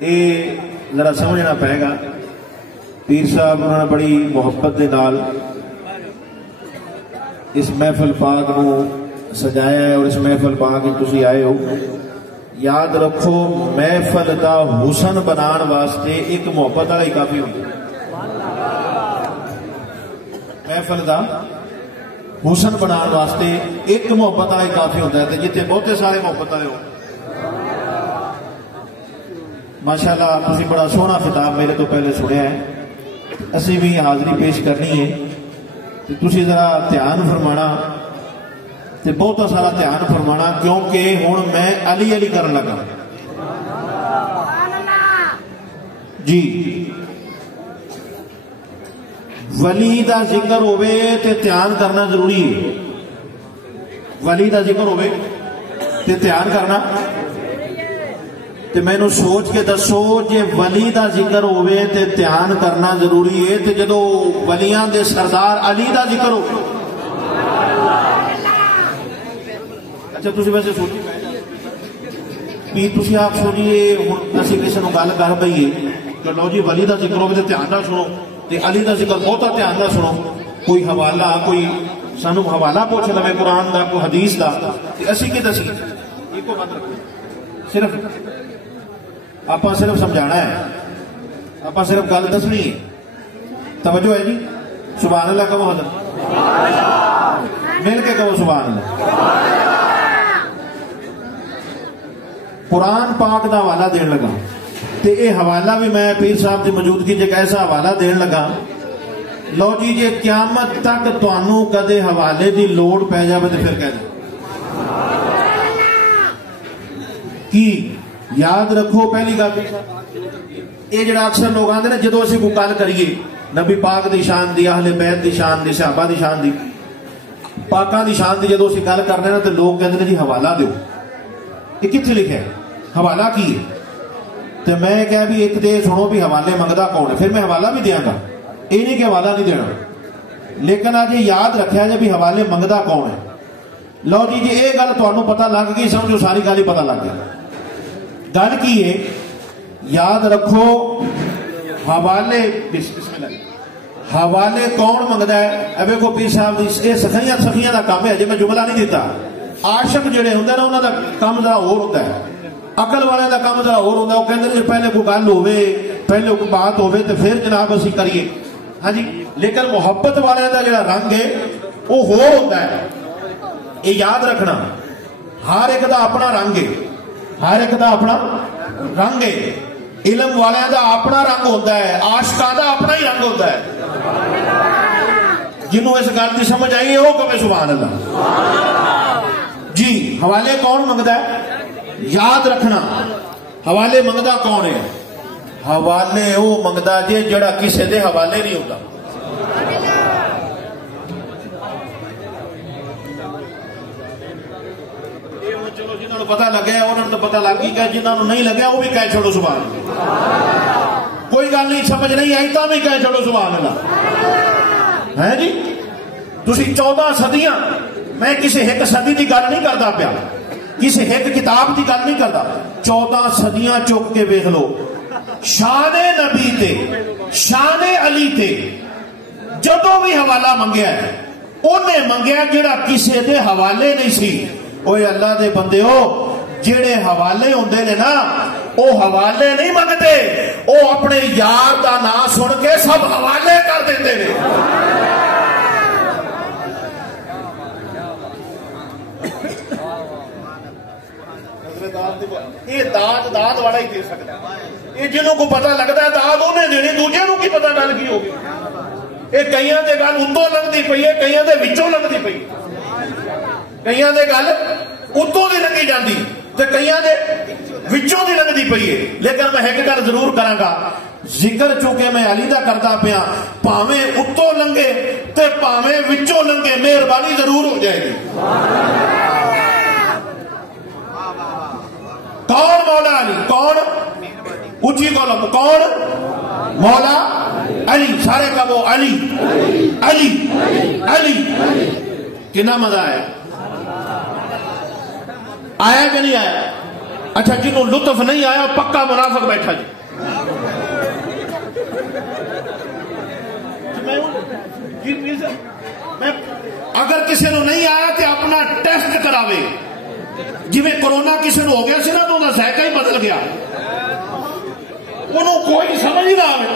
یہ ذرا سمجھنا پائے گا. پیر صاحب انہوں نے بڑی محبت دے نال اس محفل پاک کو سجایا ہے، اور اس محفل پاک تسی آئے ہو. یاد رکھو محفل دا حسن بنان واسطے ایک محبت والا ہی کافی ہوتا ہے. محفل دا حسن بنان واسطے ایک محبت والا ہی کافی ہوتا ہے. جتنے بہتے سارے محبت والے ہو. ماشاءاللہ تسی بڑا سونا خطاب میرے تو پہلے سنیا ہے. اسی بھی حاضری پیش کرنی ہے، تسی ذرا دھیان فرمانا، تے بہت سارا دھیان فرمانا، کیونکہ ہوں میں علی علی کرن لگا. جی ولی دا ذکر ہوئے تے دھیان کرنا ضروری ہے. ولی دا ذکر ہوئے تے دھیان کرنا. تے میں نو سوچ کے دسو جے ولی دا ذکر ہوئے تے دھیان کرنا ضروری ہے، تے جدو ولیاں دے سردار علی دا ذکر ہو. اچھا تسی ویسے سوچی بھی تسی آپ سوچیے ہوں اسی کسی نو گل کر پئیے کہ لو جی ولی دا ذکر ہوئے تے دھیان نال سنو، تے علی دا ذکر بہتا دھیان نال سنو. کوئی حوالہ کوئی سانو حوالہ پوچھ لوے قرآن دا کوئی حدیث دا، تے اسی کی دسی ایک بات رکھو. صرف آپ صرف سمجھانا ہے، آپ صرف گل دسنی ہے. توجہ ہے جی. سبحان اللہ کہو، حضرت مل کے کہو سبحان اللہ. قرآن پاک دا حوالہ دین لگا، تے اے حوالہ بھی میں پیر صاحب کی موجودگی ایک ایسا حوالہ دین لگا. لو جی جے قیامت تک تانوں کدے حوالے دی لوڑ پہ جائے تو پھر کہہ دیں کی یاد رکھو. پہلی گل یہ جڑا اکثر لوگ آتے نا جدو اسی کو گل کریے نبی پاک دی شان دی، اہل بیت دی شان دی، صحابہ دی شان دی، پاکاں دی شان دی، جدو اسی گل کرنے نا تو لوگ کہتے ہیں جی حوالہ دیو. یہ کتنے لکھا ہے؟ حوالہ کی ہے؟ تو میں کہا بھی ایک دے سنو بھی حوالے منگدا کون ہے، پھر میں حوالہ بھی دیاں گا. یہ نہیں کہ حوالہ نہیں دینا، لیکن آج یاد رکھا جائے بھی حوالے منگدا کون ہے. لو جی جی یہ گل تمہیں پتہ لگ گئی، سمجھو ساری گل ہی پتہ لگ گئی. گل کی ہے یاد رکھو حوالے حوالے کون منگدا ہے. اب کو پیر صاحب یہ سخیاں سخیاں دا کام ہے. جی میں جملہ نہیں دیتا. عاشق جڑے ہوندے نا انہاں دا کام ذرا اور ہوتا ہے، عقل والے دا کام ذرا اور ہوتا ہے. وہ کہندے نے پہلے کوئی گل ہوے، پہلے کوئی بات ہوے تے پھر جناب اسی کریے. ہاں جی. لیکن محبت والے دا جڑا رنگ ہے وہ ہور ہوتا ہے. یہ یاد رکھنا. ہر ایک دا اپنا رنگ ہے، ہر ایک دا اپنا رنگ ہے. علم والے دا اپنا رنگ ہوتا ہے، عاشقاں دا اپنا ہی رنگ ہوتا ہے. جنہوں اس گل کی سمجھ آئی ہے وہ کہے سبحان اللہ. جی حوالے کون منگدا ہے؟ یاد رکھنا حوالے منگدا کون ہے؟ حوالے وہ منگدا جے جڑا کسے دے حوالے نہیں ہوتا. چلو جنہوں نے پتا لگا انہوں نے پتا لگ گیا، جنہوں نے نہیں لگا وہ بھی کہہ چھوڑو سبحان اللہ. کوئی گل نہیں سمجھ نہیں آئی تو بھی کہہ چھوڑو سبحان اللہ. ہے جی تسی 14 صدیاں، میں کسی ایک صدی کی گل نہیں کرتا پیا، کسی ایک کتاب کی گل نہیں کرتا. 14 صدیاں چک کے ویکھ لو. شان نبی تے شان علی تے جدو بھی حوالہ منگیا ہے انہیں منگیا جڑا کسی دے حوالے نہیں سی. اوے اللہ دے بندے ہو، جڑے حوالے ہوندے نے نا وہ حوالے نہیں منگتے، وہ اپنے یار دا نام سن کے سب حوالے کر دیتے ہیں. یہ داد داد والا ہی دے سکتا ہے. یہ جنہوں کو پتہ لگتا ہے داد انہیں دینی، دوجے نو کی پتہ گل کی ہوگی. یہ کئیاں دے گل اتوں لنگتی پئی ہے، کئیاں دے وچوں لنگتی پئی، کئیاں دے گل اتوں دی لنگی جاندی تے کئیاں دے وچوں دی لنگتی پئی ہے. لیکن میں ایک گل ضرور کراں گا، ذکر چونکہ میں علی دا کردا پیا، پاویں اتوں لنگے تے پاویں وچوں لنگے، مہربانی ضرور ہو جائے گی. کون مولا علی؟ کون؟ اونچی کولم کون؟ مولا علی. سارے کا وہ علی علی علی. کتنا مزہ آیا؟ آیا کہ نہیں آیا؟ اچھا جنہوں لطف نہیں آیا پکا منافق بیٹھا جی. اگر کسی نے نہیں آیا تو اپنا ٹیسٹ کراوے. جی میں کرونا کسی نے ہو گیا سی نا تو انہوں ذائقہ ہی بدل گیا, انہوں کوئی سمجھ نہیں آئے.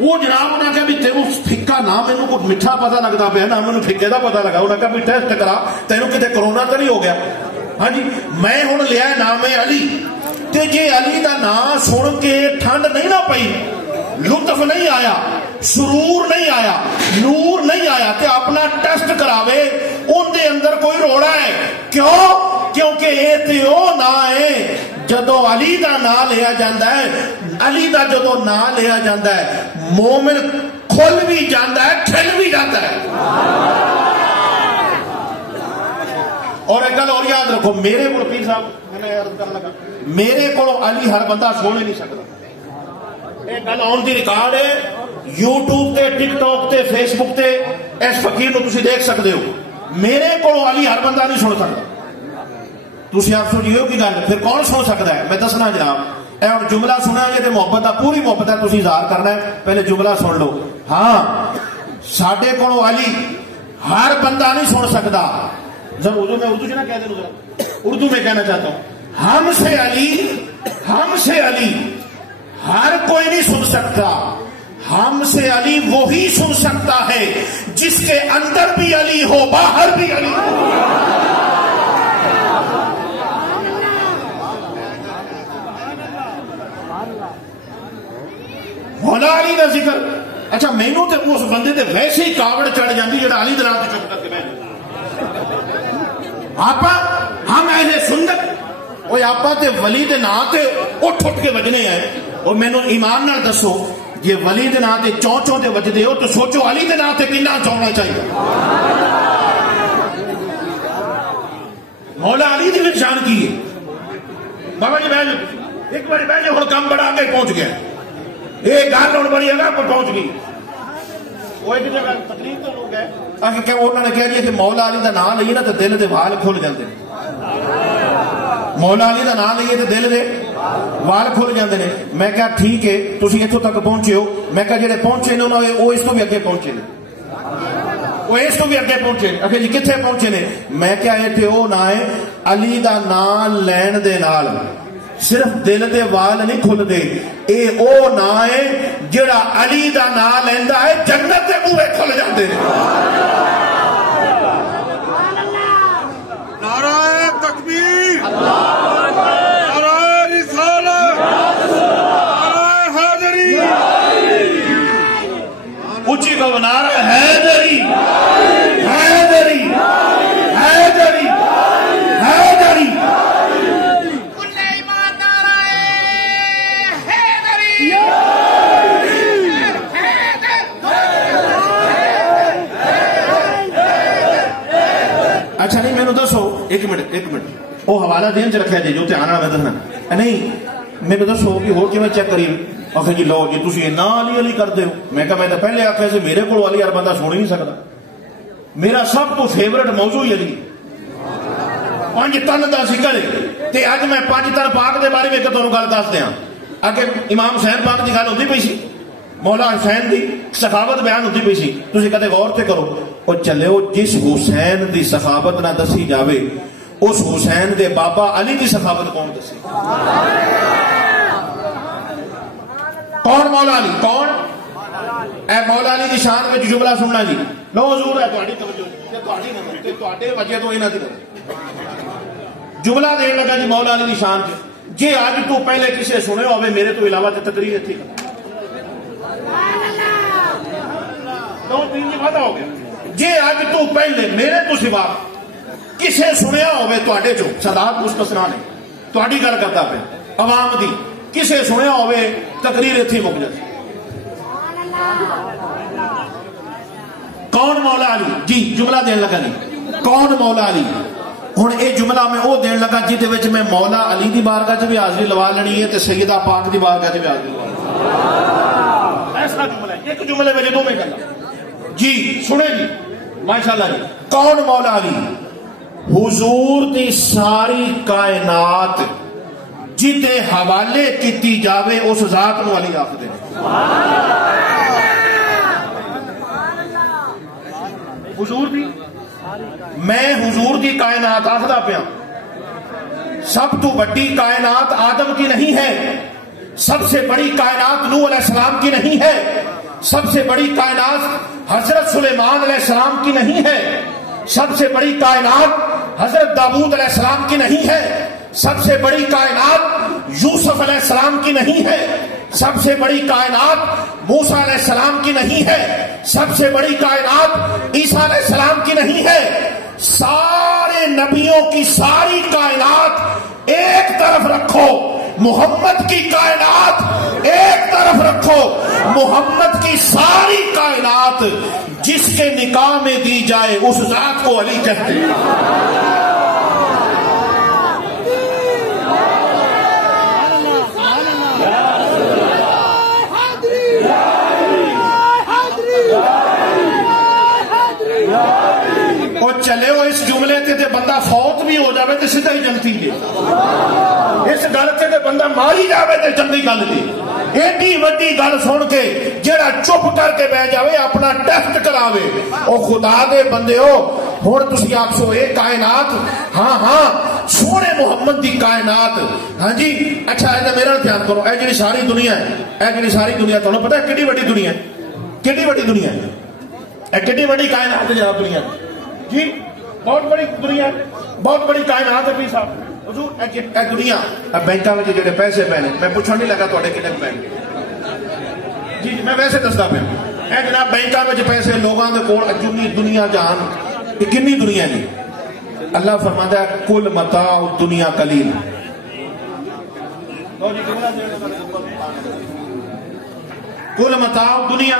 وہ جناب انہوں نے کہا بھی تیروں پھکا نہ مینوں کو میٹھا پتا لگتا پیا نہ مینوں پھکے دا پتا لگا. انہوں نے کہا بھی ٹیسٹ کرا تینوں کتے کرونا تو نہیں ہو گیا. ہاں جی میں ہوں لیا نام ہے علی, تے جے علی دا نام سن کے ٹھنڈ نہیں نہ پئی, لطف نہیں آیا, سرور نہیں آیا, نور نہیں آیا, تے اپنا ٹیسٹ کراوے ان دے اندر کوئی روڑا ہے. کیوں؟ کیونکہ یہ تے او نا ہے جدو علی دا نام لیا جاندہ ہے, علی دا جدو نام لیا جاندہ ہے مومن کھل بھی جاندہ ہے کھل بھی جاندہ ہے. اور ایک گل اور یاد رکھو, میرے کو پیر صاحب میں نے عرض کرنے لگا, میرے کو علی ہر بندہ سونے نہیں سکتا. ایک گل آن دی ریکارڈ ہے یوٹیوب تے ٹک ٹاک تے فیس بک تے اس فقیر کو تسی دیکھ سکتے ہو. میرے کو علی ہر بندہ نہیں سن سکتا. تسی آپ سوچیو کی گل پھر کون سن سکتا ہے؟ میں دسنا جناب, اے اور جملہ سنا ہے تے محبت پوری محبت ہے تسی اظہار کرنا ہے. پہلے جملہ سن لو. ہاں ساڈے کو علی ہر بندہ نہیں سن سکتا. ذرا اردو میں اردو جنا کہہ دیں, ذرا اردو میں کہنا چاہتا ہوں, ہم سے علی ہر کوئی نہیں سن سکتا. ہم سے علی وہی سن سکتا ہے جس کے اندر بھی علی ہو باہر بھی علی ہو. مولا علی کا ذکر. اچھا مینوں تے اس بندے تے ویسے ہی کاوڑ چڑھ جاندی جڑا علی دے نام تے چپ کر کے بیٹھ. آپا ہم اہل سنت وہ آپا تے ولی دے نام تے اٹھ اٹھ کے وجنے ہیں. اور مینوں ایمان نال دسو یہ ولی دے نام تے چوں چوں تے وجدے ہو تو سوچو علی دے نام تے کنا چونا چاہیے. مولا علی دی شان کی ہے. بابا جی بیٹھ ایک بار بیٹھ ہن کام بڑا آگے پہنچ گیا. ایک گل ہوں بڑی اگاں پر پہنچ گئی. وہ ایک جگہ تقریر تو لوگ گئے کہ انہوں نے کہہ دیا کہ مولا علی دا نام لئیے نا تو دل دے وال کھل جاندے. مولا علی دا نام لئیے تو دل دے وال کھل جاندے نے. میں کہا ٹھیک ہے تسی اتھوں تک پہنچے ہو. میں کہا جڑے پہنچے نے انہوں نے وہ اس تو بھی اگے پہنچے نے, وہ اس تو بھی اگے پہنچے نے. اکھے جی کتھے پہنچے نے؟ میں کہا ایتھے او نہ ہے علی دا نام لین دے نال صرف دل دے وال نہیں کھل دے, اے او نا ہے جڑا علی دا نام لیندا ہے جنت دے بوئے کھل جاندے نے. نعرہ تکبیر, نعرہ رسالت, نعرہ حیدری, اونچی کہو نعرہ حیدری حیدری حیدری حیدری. اچھا نہیں مینوں دسو ایک منٹ وہ حوالہ دین چ رکھا جی جو دھیان میں دسنا نہیں. مینوں دسو کہ ہو کیویں چیک کری؟ آخر جی لو جی تسی اتنا علی علی کرتے ہو. میں کہا میں تو پہلے آخیا سی میرے کو علی ہر بندہ سن ہی نہیں سکتا. میرا سب تو فیورٹ موضوع ہی علی. 5 تن دا ذکر ہے تے اج میں 5 تن پاک دے بارے میں ایک تانوں گل دس دیاں. اگے امام حسین پاک دی گل ہوندی پئی سی, مولا حسین دی سخاوت بیان ہوندی پئی سی. تسی کدے غور تے کرو او چلے او جس حسین دی سخاوت نہ دسی جاوے اس حسین دے بابا علی دی سخاوت کون دسی؟ کون مولا علی کون؟ اے مولا علی دی شان وچ جملہ سننا جی. لو حضور ہے تہاڈی توجہ تے تہاڈی نہ تے تہاڈے وجہ تو انہاں دی جملہ دین لگا جی مولا علی دی شان تے. جے اج تو پہلے کسے سنے ہوے میرے تو علاوہ تے تقریر تھی تو تین جی وعدہ ہو گیا. جے اج تو پہلے میرے تو سوا کسے سنیا ہوے تہاڈے چوں سادات مستثنا نے تہاڈی گل کردا پیا عوام دی کسے سنیا ہوے تقریر ایتھے مک جاتی. کون مولا علی؟ جی جملہ دین لگا جی کون مولا علی. ہن اے جملہ میں او دین لگا جہدے وچ میں مولا علی دی بارگاہ چ بھی حاضری لوا لینی ہے تے سیدہ پاک دی بارگاہ چ بھی حاضری لوا لینی. ایسا جملہ ہے ایک جملے وچ دو میں کرنا جی. سنے جی ماشاءاللہ جی. کون مولا علی؟ حضور دی ساری کائنات جدے حوالے کیتی جاوے اس ذات نو علی آخدے حضور دی میں حضور دی کائنات آخدا پیا سب تو بڑی کائنات آدم کی نہیں ہے سب سے بڑی کائنات نوح علیہ السلام کی نہیں ہے سب سے بڑی کائنات حضرت سلیمان علیہ السلام کی نہیں ہے سب سے بڑی کائنات حضرت داؤد علیہ السلام کی نہیں ہے سب سے بڑی کائنات یوسف علیہ السلام کی نہیں ہے سب سے بڑی کائنات موسیٰ علیہ السلام کی نہیں ہے سب سے بڑی کائنات عیسیٰ علیہ السلام کی نہیں ہے سارے نبیوں کی ساری کائنات ایک طرف رکھو محمد کی کائنات ایک طرف رکھو محمد کی ساری کائنات جس کے نکاح میں دی جائے اس ذات کو علی کہتے ہیں چلے ہو اس جملے تے بندہ فوت بھی ہو جاوے تے سیدھا ہی جنتی ہے اس گل تے بندہ ماری جاوے تے چنگی گل دی ایڈی وڈی گل سن کے جڑا چپ کر کے بیٹھ جاوے اپنا ٹیسٹ کراوے او خدا دے بندے ہو ہن تسی آکھو اے کائنات ہاں سونے محمد دی کائنات ہاں جی اچھا اے میرا دھیان کرو اے جڑی ساری دنیا ہے اے جڑی ساری دنیا تانوں پتہ ہے کڈی وڈی دنیا ہے کڈی وڈی دنیا ہے اے کڈی وڈی کائنات ہے جناب دنیا جی بہت بڑی دنیا بہت بڑی کائنات ہے پیر صاحب حضور اے دنیا بینکاں وچ جڑے پیسے پے نے میں پوچھن نہیں لگا تواڈے کنے پے جی میں ویسے دسدا پیا اے جناب بینکاں وچ پیسے لوگاں دے کول اجنی دنیا جان یہ کنی دنیا جی اللہ فرماتا ہے کل متاع الدنیا قلیل کل متاع الدنیا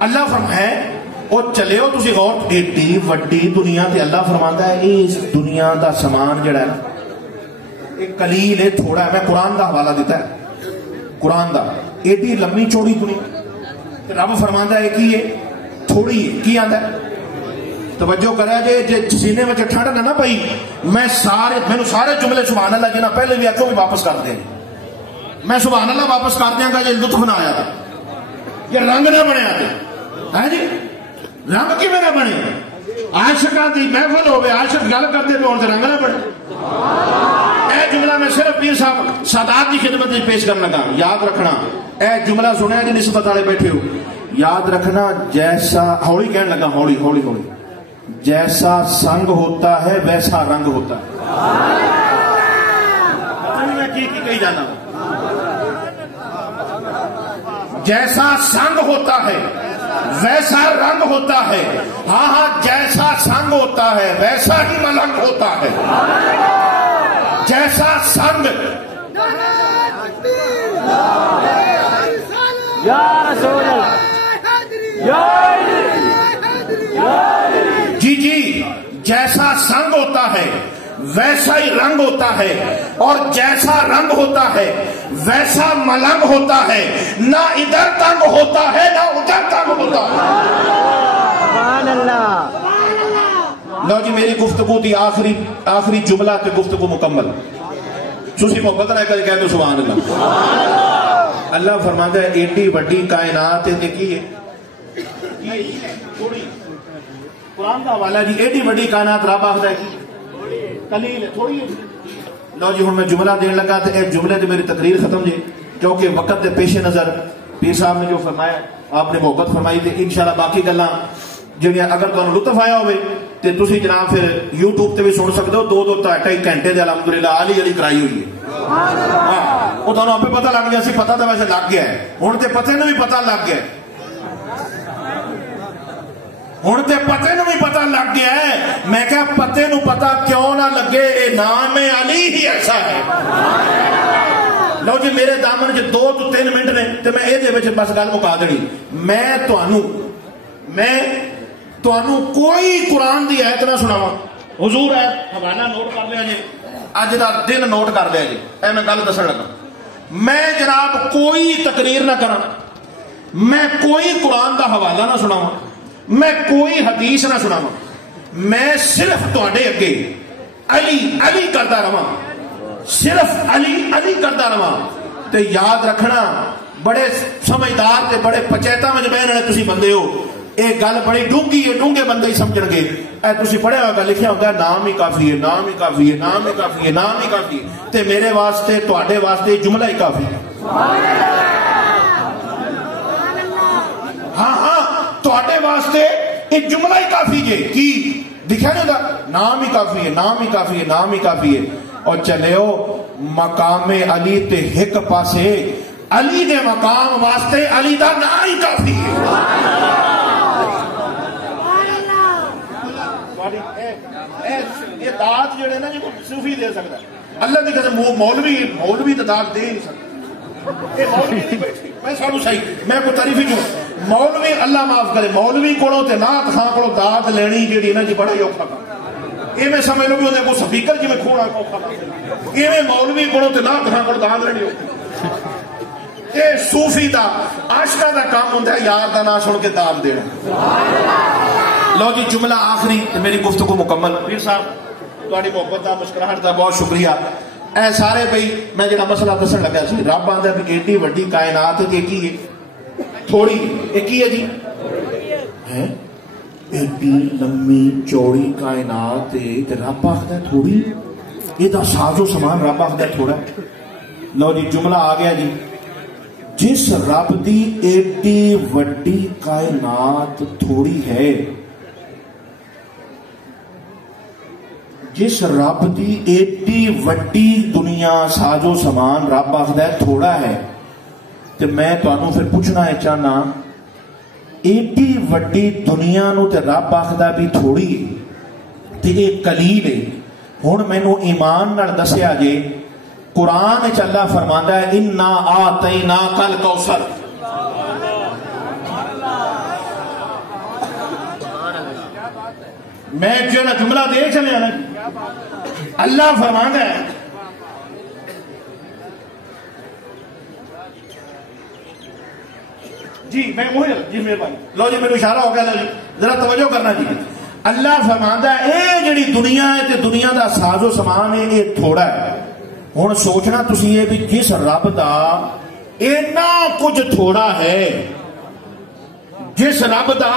اللہ فرماتا ہے اور چلے ہو تسی غور ایڈی وڈی دنیا تے اللہ فرماتا ہے اس دنیا دا سامان جڑا ہے ایک قلیل ہے تھوڑا ہے میں قرآن دا حوالہ دیتا ہے قرآن دا ایڈی لمبی چوڑی دنیا تے رب فرماتا ہے کہ یہ تھوڑی ہے کی آندا ہے توجہ کرے جے سینے وچ ٹھنڈ نہ پئی میں سارے جملے سبحان اللہ جنہ پہلے بھی آکھو بھی واپس کر دیں میں سبحان اللہ واپس کر دیاں گا جے لطف نہ آیا تھا یہ رنگ نہ بنیا تے ہے جی رنگ کی میں نہ بنے عاشقاں دی محفل ہوئے عاشق گل کرتے پہ اور رنگ نہ بنے اے جملہ میں صرف پیر صاحب سادات کی خدمت میں پیش کرنے لگا یاد رکھنا اے جملہ سنیا جی نسبت والے بیٹھے ہو یاد رکھنا جیسا ہولی کہنے لگا ہولی ہولی ہولی جیسا سنگ ہوتا ہے ویسا رنگ ہوتا ہے میں کی کہی جانا جیسا سنگ ہوتا ہے ویسا رنگ ہوتا ہے ہاں جیسا سنگ ہوتا ہے ویسا ہی ملنگ ہوتا ہے جیسا سنگ جی جیسا سنگ ہوتا ہے ویسا ہی رنگ ہوتا ہے اور جیسا رنگ ہوتا ہے ویسا ملنگ ہوتا ہے نہ ادھر تنگ ہوتا ہے نہ ادھر تنگ ہوتا ہے سبحان اللہ لو جی میری گفتگو دی آخری جملہ تے گفتگو مکمل تسی محبت نہ کر کہہ دو سبحان اللہ اللہ فرماتا ہے ایڈی بڑی کائنات ہے دیکھیے تھوڑی قرآن کا حوالہ جی ایڈی بڑی کائنات رب آخدا ہے کہ قلیل ہے تھوڑی ہے لو جی ہوں میں جملہ دین لگا تو ایک جملے سے میری تقریر ختم جی کیونکہ وقت دے پیش نظر پیر صاحب نے جو فرمایا آپ نے محبت فرمائی تھی انشاءاللہ باقی گلاں جڑیاں اگر تمہیں لطف آیا ہوئے تو تسی جناب پھر یوٹیوب تے بھی سن سکتے ہو 2-2 گھنٹے دے الحمدللہ علی کرائی ہوئی ہے وہ تمہیں آپ پتہ لگ گیا سی پتہ تو ویسے لگ گیا ہے ہوں تو پتے نو بھی پتہ لگ گیا ہوں تو پتے نو بھی پتہ لگ گیا ہے میں کہا پتے نو پتہ کیوں نہ لگے اے نام علی ہی ایسا ہے لو جی میرے دامن چ 2-3 منٹ نے تو میں یہ بس گل مکا دینی میں کوئی قرآن دی آیت نہ سناواں حضور ہے حوالہ نوٹ کر لیا جی اج دا دن نوٹ کر لیا جی اے میں گل دسن لگا میں جناب کوئی تقریر نہ کراں میں کوئی قرآن دا حوالہ نہ سناواں میں کوئی حدیث نہ سناواں میں صرف تواڈے اگے علی کرتا رہاں صرف علی علی کرتا رہا تے یاد رکھنا بڑے سمجھدار تے بڑے پچیتا میں بہن والے تسی بندے ہو ایک گل بڑی ڈونگی ہے ڈونگے بندے ہی سمجھن گے اے تسی پڑھیا ہوگا لکھیا ہوتا ہے نام ہی کافی ہے نام ہی کافی ہے نام ہی کافی ہے نام ہی کافی ہے تے میرے واسطے تواڈے واسطے جملہ ہی کافی ہے ہاں ہاں تواڈے واسطے ایک جملہ ہی کافی ہے کی دکھا نہیں ہوتا نام ہی کافی ہے نام ہی کافی ہے نام ہی کافی ہے اور چلیو مقام علی تے ایک پاسے علی دے مقام واسطے علی دا نام ہی کافی ہے یہ داد جڑے نا جو صوفی دے سکتا ہے اللہ کی قسم مولوی تو داد دے نہیں سکتا میں سانو صحیح میں کوئی تعریف ہی نہیں مولوی اللہ معاف کرے مولوی کولوں تے نعت خاں کولوں داد لینی جیڑی نا جی بڑا ہی اوکھا کام یہ میں سمجھ لو بھی ہوندے کو سپیکر جی میں کھوڑا اوکھا کام ایویں مولوی کولوں تے نعت خاں کولوں داد لینی اے صوفی دا عاشقاں دا کام ہوندا ہے یار دا نام سن کے داد دینا لو جی جملہ آخری میری گفتگو مکمل پیر صاحب تہاڈی محبت دا مسکراہٹ دا بہت شکریہ اے سارے بھائی میں جڑا مسئلہ دسن لگا سی رب آندا بھی ایڈی وڈی کائنات تے کی ہے تھوڑی ایک ہی ہے جی ہیں ایڈی لمبی چوڑی کائنات تے رب آخدا تھوڑی یہ دا ساز و سامان رب آخدا تھوڑا لو جی جملہ آ گیا جی جس رب دی ایڈی وڈی کائنات تھوڑی ہے جس رب دی ایڈی وڈی دنیا ساز و سامان رب آخدا ہے تھوڑا ہے تو میں تانوں پھر پوچھنا ہے چاہنا ایڈی وڈی دنیا نو تے رب آخدا بھی تھوڑی تے ایک قلیل ہے ہن مینوں ایمان نال دسیا جے قرآن وچ اللہ فرماندا ہے انا آتیناک الکوثر میں جو جملہ دے چلے نا اللہ فرماندا ہے جی میں وہی جی مہربانی لو جی میرے اشارہ ہو گیا لو جی ذرا توجہ کرنا جی اللہ فرماندا ہے اے جڑی دنیا ہے تے دنیا دا ساز و سامان ہے یہ تھوڑا ہے ہن سوچنا تسی یہ بھی جس رب دا اتنا کچھ تھوڑا ہے جس رب دا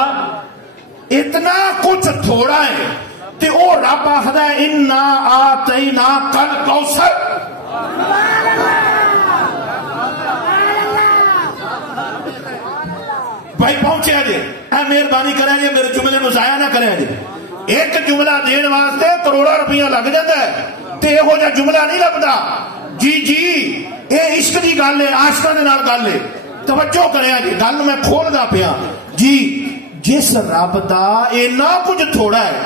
اتنا کچھ تھوڑا ہے تے او رب آخدا ہے انا آتیناک الکوثر بھائی پہنچے جی اے مہربانی کریں جی میرے جملے نو ضائع نہ کریں جی ایک جملہ دین واسطے کروڑا روپیہ لگ جاتا ہے تے ہو جا جملہ نہیں لگتا جی جی اے عشق دی گل ہے عاشقاں دے نال گل ہے توجہ کریں جی گل میں کھولدا پیا جی جس رب دا اینا کچھ تھوڑا ہے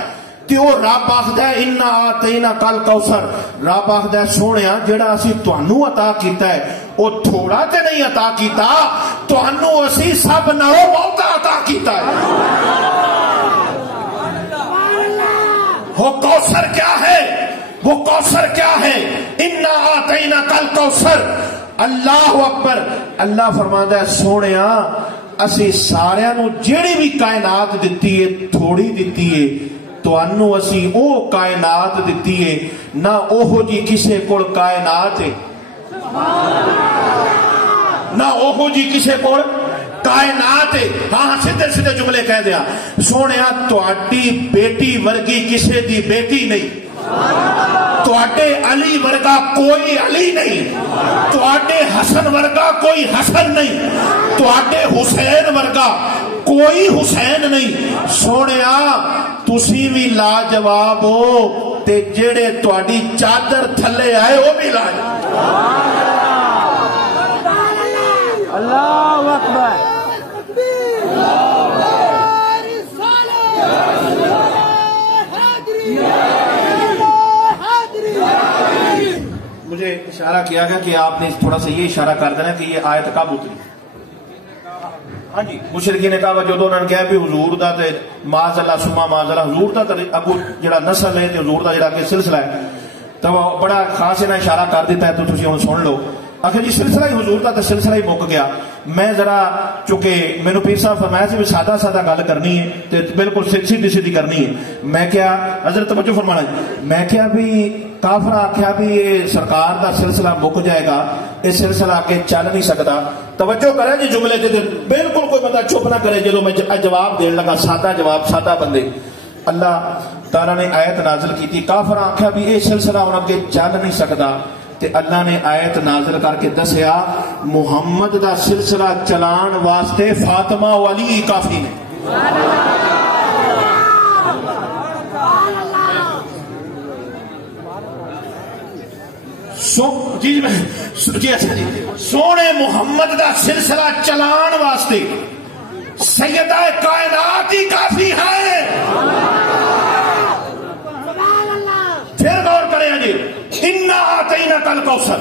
تے او رب آخدا ہے انا آتیناک الکوثر رب آخدا ہے سونیا جڑا اسی تانوں عطا کیتا ہے او تھوڑا تے نہیں عطا کیتا تانوں اسی سب نالوں بہت عطا کیتا ہے وہ کوثر کیا ہے وہ کوثر کیا ہے انا آتیناک الکوثر اللہ اکبر اللہ فرماندا ہے سونیا اسی سارے نو جیڑی بھی کائنات دیتی ہے تھوڑی دیتی ہے تو انو اسی او کائنات دیتی ہے نہ اوہو جی کسے کول کائنات ہے نہ اوہو جی کسے کول کائنات ہے ہاں سیدھے سیدھے جملے کہہ دیا سونیا تواڈی بیٹی ورگی کسے دی بیٹی نہیں تواڈے علی ورگا کوئی علی نہیں تواڈے حسن ورگا کوئی حسن نہیں تواڈے حسین ورگا کوئی حسین نہیں سونیا تسی بھی لاجواب ہو تے جڑے تواڈی چادر تھلے آئے وہ بھی لاجواب اللہ اکبر مجھے اشارہ کیا گیا کہ آپ نے تھوڑا سا یہ اشارہ کر دینا کہ یہ آیت کب اتری ہاں جی مشرکین نے کہا جدو انہوں نے کہا بھی حضور دا تے معاذ اللہ سما معاذ اللہ حضور دا اگو جڑا نسل ہے تے حضور دا جڑا کہ سلسلہ ہے تو بڑا خاص انہیں اشارہ کر دیتا ہے تو تسی ہن سن لو آخر جی سلسلہ ہی حضور دا تے سلسلہ ہی مک گیا میں ذرا چونکہ مینوں پیر صاحب فرمایا سی بھی سادہ سادہ گل کرنی ہے تے بالکل سیدھی سیدھی کرنی ہے میں کیا حضرت توجہ فرمانا میں کیا بھی کافر آخیا بھی یہ سرکار دا سلسلہ مک جائے گا، یہ سلسلہ آگے چل نہیں سکتا. توجہ کرے جی جملے سے، بالکل کوئی بندہ چپ نہ کرے جدو میں جواب دین لگا، سادہ جواب، سادہ بندے. اللہ تعالیٰ نے آیت نازل کی تھی، کافر آخیا بھی یہ سلسلہ ہوں اگے چل نہیں سکتا، تے اللہ نے آیت نازل کر کے دسیا محمد دا سلسلہ چلان واسطے فاطمہ و علی کافی نے. جی اچھا جی، سونے محمد دا سلسلہ چلان واسطے سیدہ کائنات ہی کافی ہے. پھر غور کریں جی، انا آتیناک الکوثر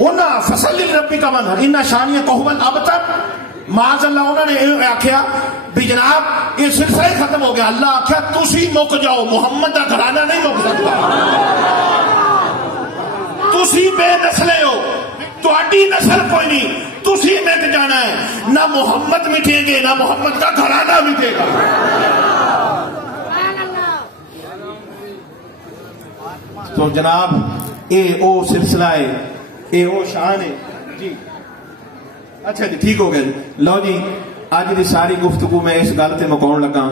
انا فصل لربک وانحر ان شانئک هو الابتر. معاذ اللہ انہوں نے آخیا بھی جناب یہ سلسلہ ہی ختم ہو گیا. اللہ آخیا تسی مک جاؤ، محمد کا گھرانہ نہیں مک سکتا. تسی بے نسلے ہو، تہاڈی نسل کوئی نہیں، تسی مٹ جانا ہے. نہ محمد مٹیں گے، نہ محمد کا گھرانہ مٹے گا. تو جناب اے او سلسلہ ہے، اے او شان ہے جی. اچھا جی ٹھیک ہو گیا جی. لو جی اج دی ساری گفتگو میں اس گل تے مکاؤن لگا.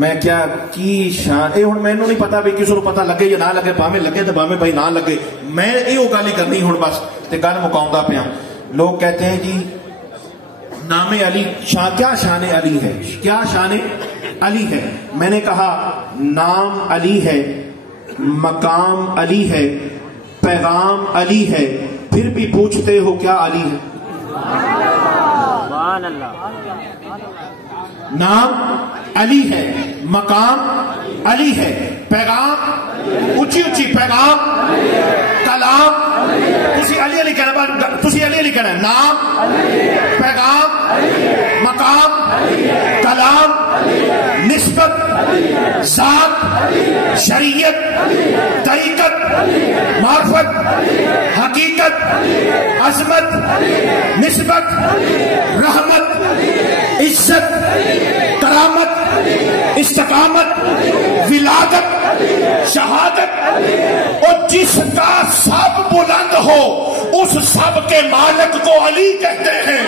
میں کیا کی شان اے ہن مینوں نہیں پتا بھی کسی نوں پتہ لگے یا نہ لگے، بھاویں لگے تے بھاویں بھائی نہ لگے، میں ایو گل ہی کرنی ہن بس تے گل مکاوندا پیا. لوگ کہتے ہیں جی نام علی کیا شان علی ہے، کیا شان علی ہے. میں نے کہا نام علی ہے، مقام علی ہے، پیغام علی ہے، پھر بھی پوچھتے ہو کیا علی ہے. نام علی ہے، مقام علی ہے، پیغام اونچی اونچی پیغام، کلام تسی علی علی کہنا، تسی علی علی کہنا، نام پیغام مقام کلام نسبت ذات شریعت طریقت معرفت حقیقت عظمت نسبت رحمت عزت کرامت استقامت ولادت شہادت، اور جس کا سب بلند ہو اس سب کے مالک کو علی کہتے ہیں.